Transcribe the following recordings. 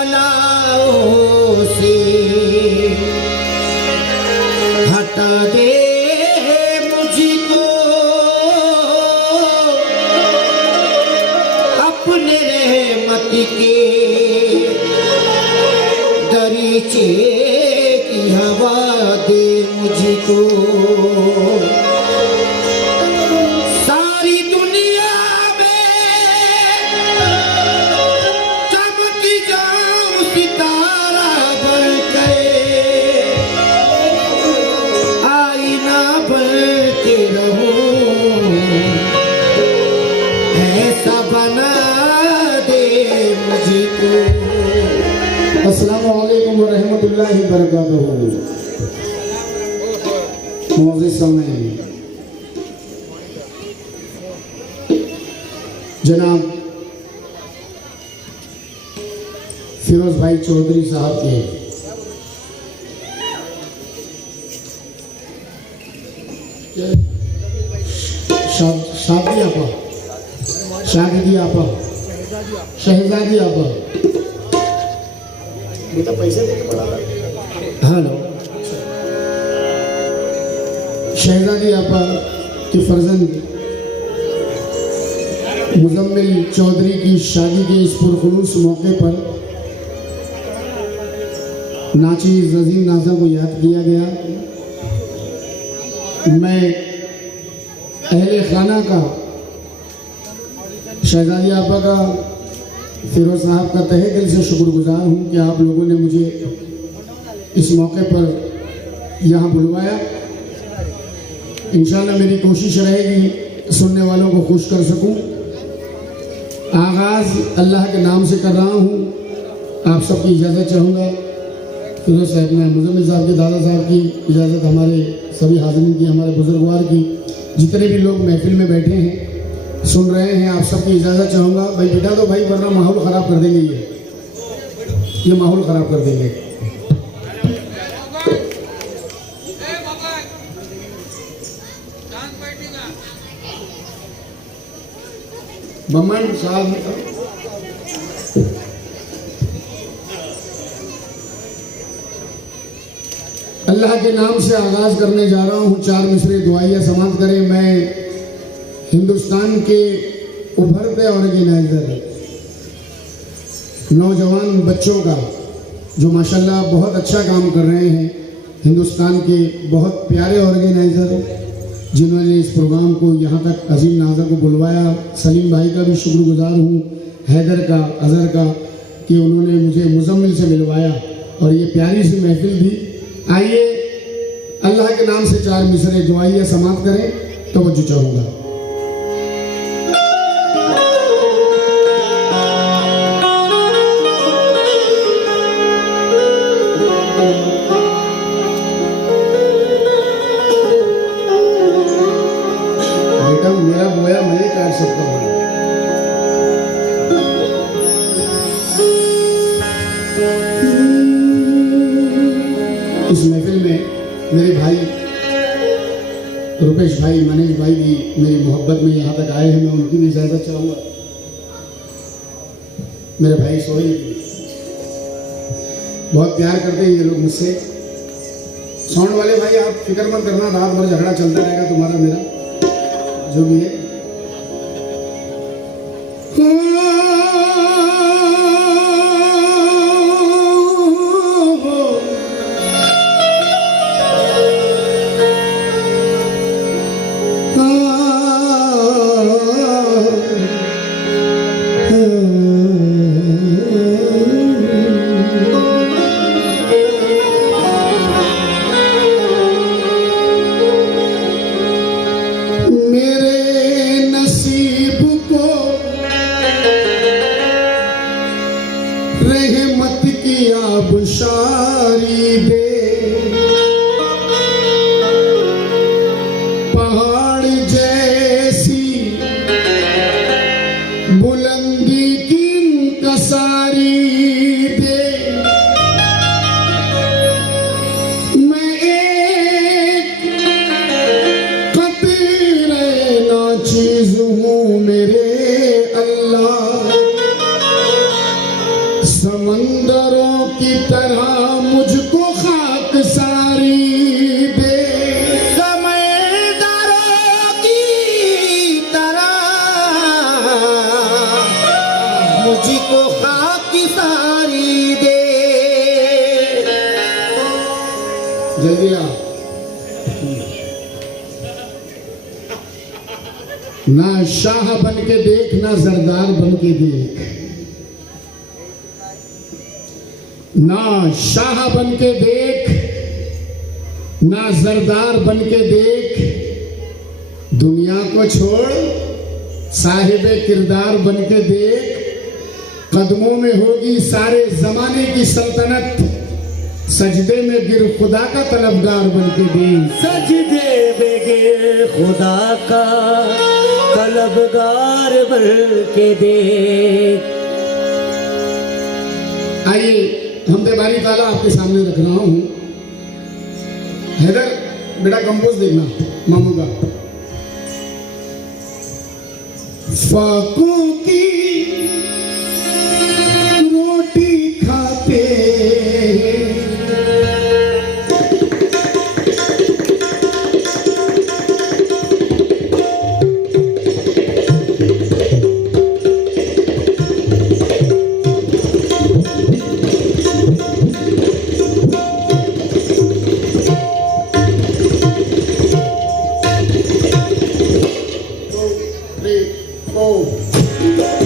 बलाओं से हटा दे मुझको अपने रहमत के दरीचे की हवा दे मुझको। सारी दुनिया में चमक जाऊं सितारा बनकर, आईना बनके रहूं, ऐसा बना दे मुझको। अस्सलामु अलैकुम व रहमतुल्लाहि व बरकातुहू। मौजूद समय जनाब फिरोज भाई चौधरी साहब के शादी आपा शहजादी आपा बेटा पैसे देके पड़ा था। हेलो, शहजादी आपा के फर्जंद मुजम्मिल चौधरी की शादी के इस पुरखुलूस मौके पर नाचीज़ नज़ीम नाज़ा को याद किया गया। मैं अहले खाना का, शहजादी आपा का, फिरोज साहब का तहे दिल से शुक्रगुजार हूँ कि आप लोगों ने मुझे इस मौके पर यहाँ बुलवाया। इंशाल्लाह मेरी कोशिश रहेगी सुनने वालों को खुश कर सकूं। आगाज़ अल्लाह के नाम से कर रहा हूँ। आप सबकी इजाज़त चाहूँगा। फिरोज साहब ने मुजम्मिल साहब के दादा साहब की इजाज़त, हमारे सभी हाज़रीन की, हमारे बुजुर्गवार की, जितने भी लोग महफिल में बैठे हैं सुन रहे हैं, आप सबकी इजाज़त चाहूँगा। भाई बिठा दो भाई, वरना माहौल ख़राब कर देंगे, ये माहौल ख़राब कर देंगे। बम्मन साहब अल्लाह के नाम से आगाज़ करने जा रहा हूँ। 4 मिसरे दुआइया समाप्त करें। मैं हिंदुस्तान के उभरते ऑर्गेनाइज़र नौजवान बच्चों का, जो माशाल्लाह बहुत अच्छा काम कर रहे हैं, हिंदुस्तान के बहुत प्यारे ऑर्गेनाइज़र जिन्होंने इस प्रोग्राम को यहाँ तक अजीम नाज़ा को बुलवाया। सलीम भाई का भी शुक्रगुजार हूँ, हैदर का, अज़हर का, कि उन्होंने मुझे मुजम्मिल से मिलवाया और ये प्यारी सी महफिल थी। आइए अल्लाह के नाम से 4 मिसरे दुआइया समाप्त करें, तवज्जो चाहूँगा। बेटा मेरा बोया मैं काट सकता हूँ। इस महफिल में मेरे भाई रुपेश भाई, मनीष भाई भी मेरी मोहब्बत में यहाँ तक आए हैं। मैं उनकी भी इजाज़त चाहूँगा। मेरे भाई सोहेल बहुत प्यार करते हैं ये लोग मुझसे। साउंड वाले भाई आप फिक्र मत करना, रात भर झगड़ा चलता रहेगा तुम्हारा मेरा, जो भी है। मेरे ना शाह बन के देख, ना जरदार बन के देख, ना शाह बन के देख, ना जरदार बन के देख, दुनिया को छोड़ साहिबे किरदार बन के देख, कदमों में होगी सारे जमाने की सल्तनत, सजदे में गिर खुदा का तलबगार बन के देख, सजदे में गिर खुदा का तलबगार बन के देख। आइए हमदे बारी ताला आपके सामने रख रहा हूं। हैदर बेटा कंपोज देखना मामू का। फाकों की रोटी खाते Oh.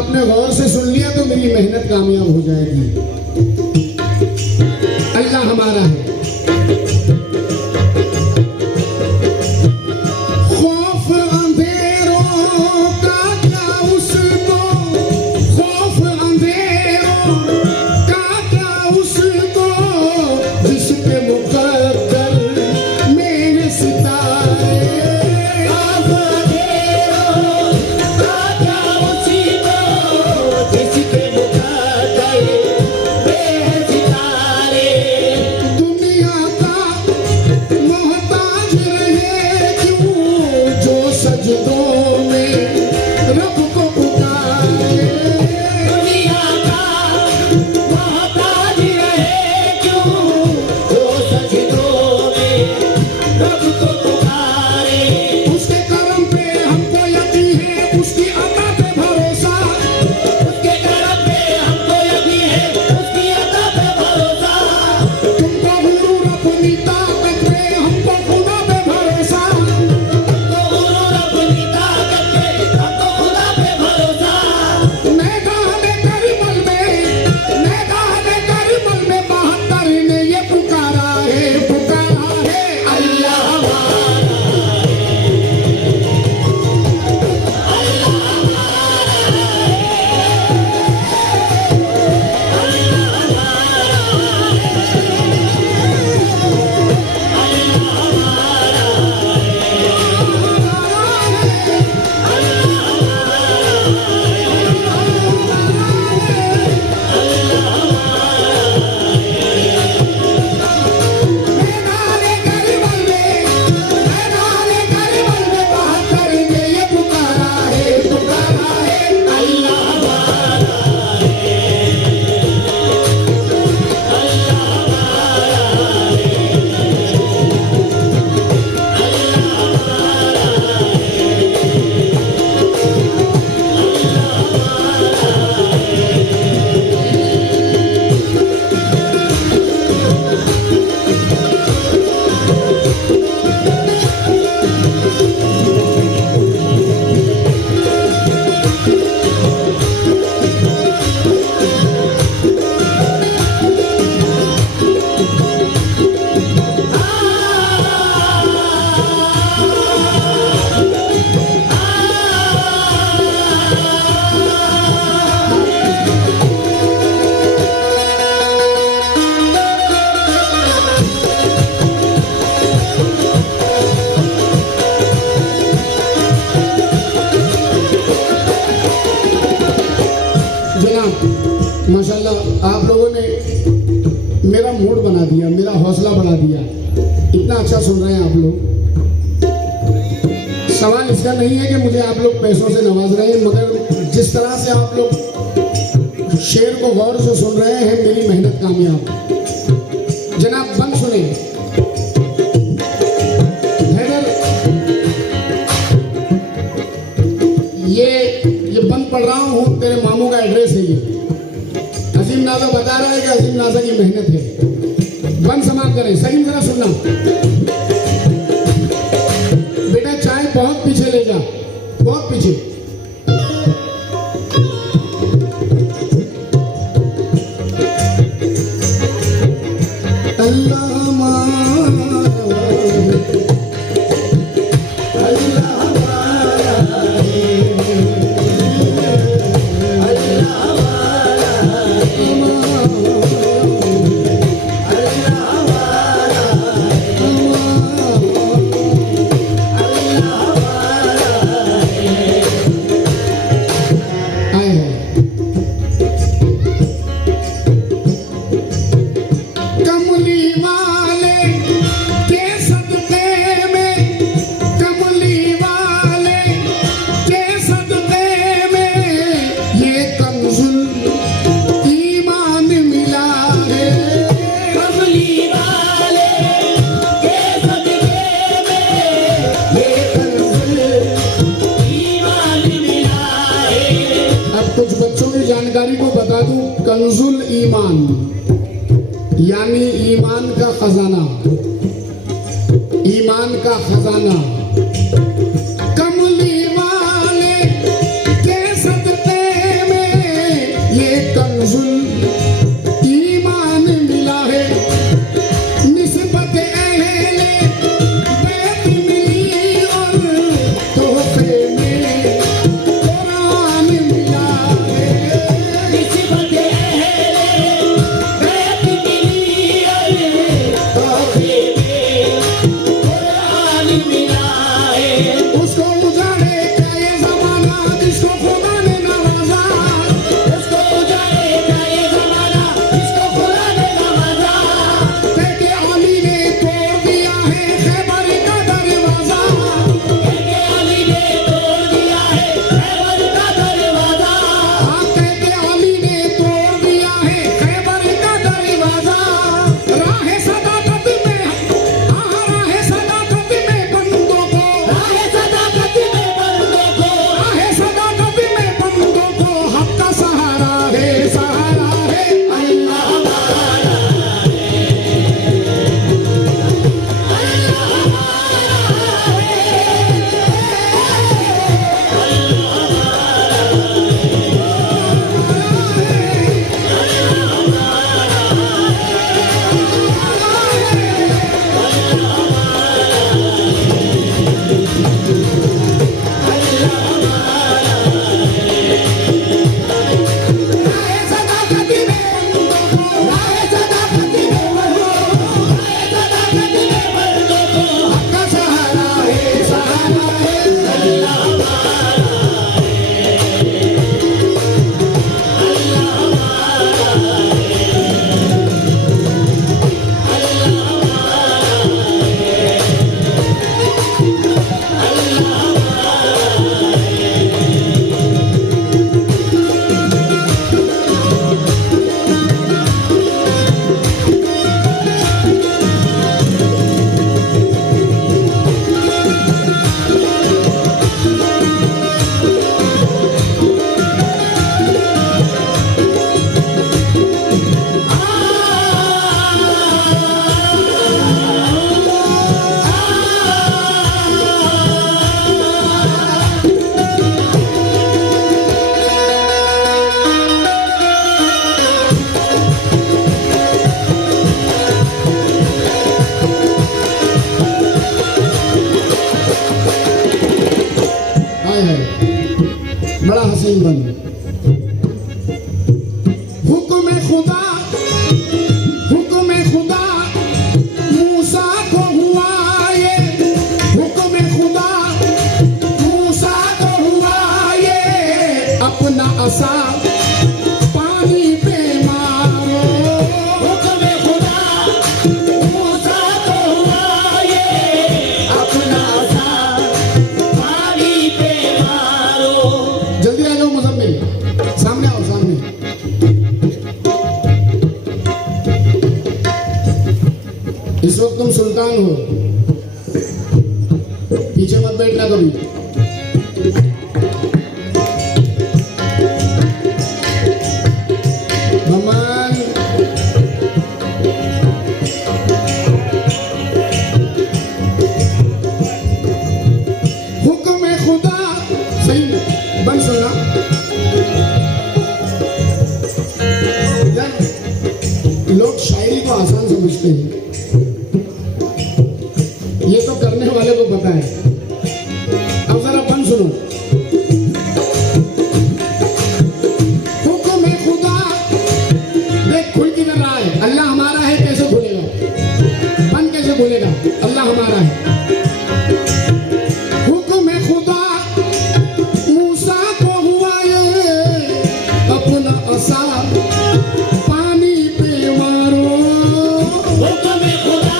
आपने गौर से सुन लिया तो मेरी मेहनत कामयाब हो जाएगी। अल्लाह हमारा है। खौफ अंधेरों का क्या उसको, खौफ अंधेरों का क्या उसको, जिसके मुकद्दर मेरे सितारे। माशाल्लाह आप लोगों ने मेरा मूड बना दिया, मेरा हौसला बढ़ा दिया। इतना अच्छा सुन रहे हैं आप लोग। सवाल इसका नहीं है कि मुझे आप लोग पैसों से नवाज रहे हैं, मगर जिस तरह से आप लोग शेर को गौर से सुन रहे हैं, मेरी मेहनत कामयाब। जनाब बंद सुने। ये बंद पढ़ रहा हूँ, तेरे मामू का एड्रेस है ये। अजीम नाजा बता रहा है कि अजीम नाजा की मेहनत है। बंद समाप्त करें। सलीम जरा सुनना बेटा, चाय बहुत पीछे ले जा, बहुत पीछे। अल्लाह जानकारी को बता दूं, कंजुल ईमान यानी ईमान का खजाना, ईमान का खजाना। कमली वाले के सदक़े में खुदा मूसा को हुआ ये, हुक्म खुदा मूसा को हुआ ये, अपना असा पानी पे मारो। हुक्म खुदा मूसा को हुआ ये, अपना असा पानी पे मारो। जल्दी आ जाओ मुज़म्मिल, सामने आओ सामने। इस वक्त तुम सुल्तान हो, पीछे मत बैठना कभी। भगवान हुक्म खुदा, सही बंद सुनना। लोग शायरी को आसान समझते हैं, ये तो करने वाले को पता है। अब जरा बंद सुनो। हुक्म खुदा, देख खुल किधर रहा है। अल्लाह हमारा है कैसे खुलेगा, बंद कैसे खुलेगा, अल्लाह हमारा है। हुक्म खुदा मूसा को हुआ ये, अपना असा पानी पे मारो। हुक्म खुदा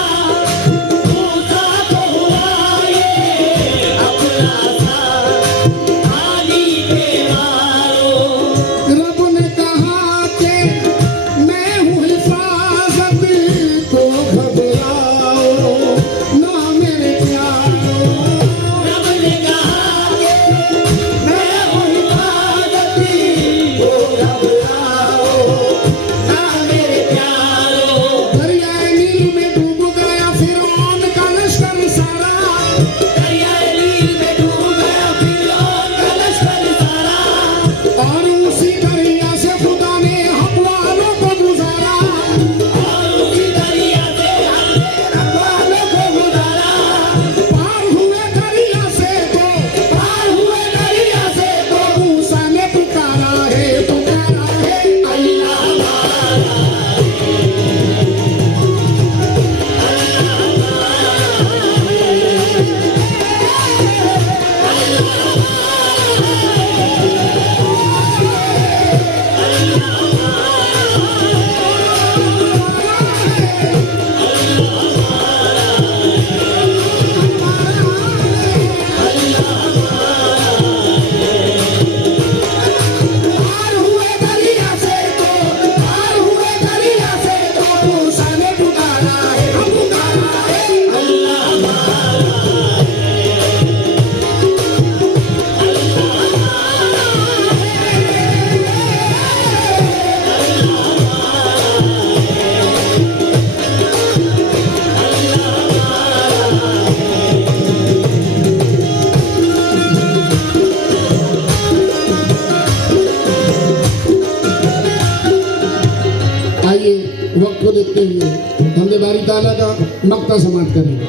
वक्त को देखते हुए हमने बारी ताला का मक्ता समाप्त करेंगे।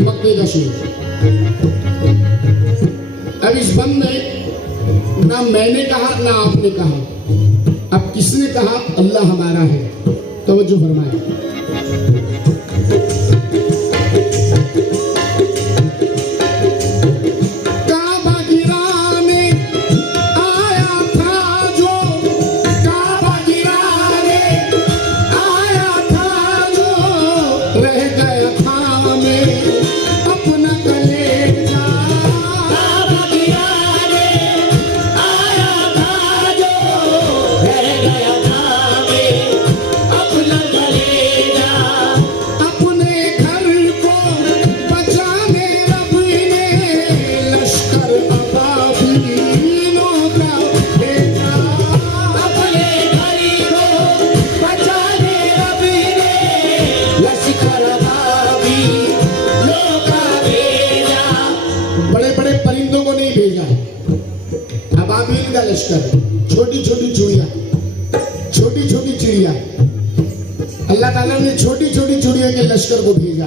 मक्ते का शेर। अब इस बंद में ना मैंने कहा ना आपने कहा, अब किसने कहा अल्लाह हमारा है। तवज्जो फरमाए। छोटी छोटी चिड़िया, अल्लाह ताला ने छोटी छोटी चिड़िया के लश्कर को भेजा।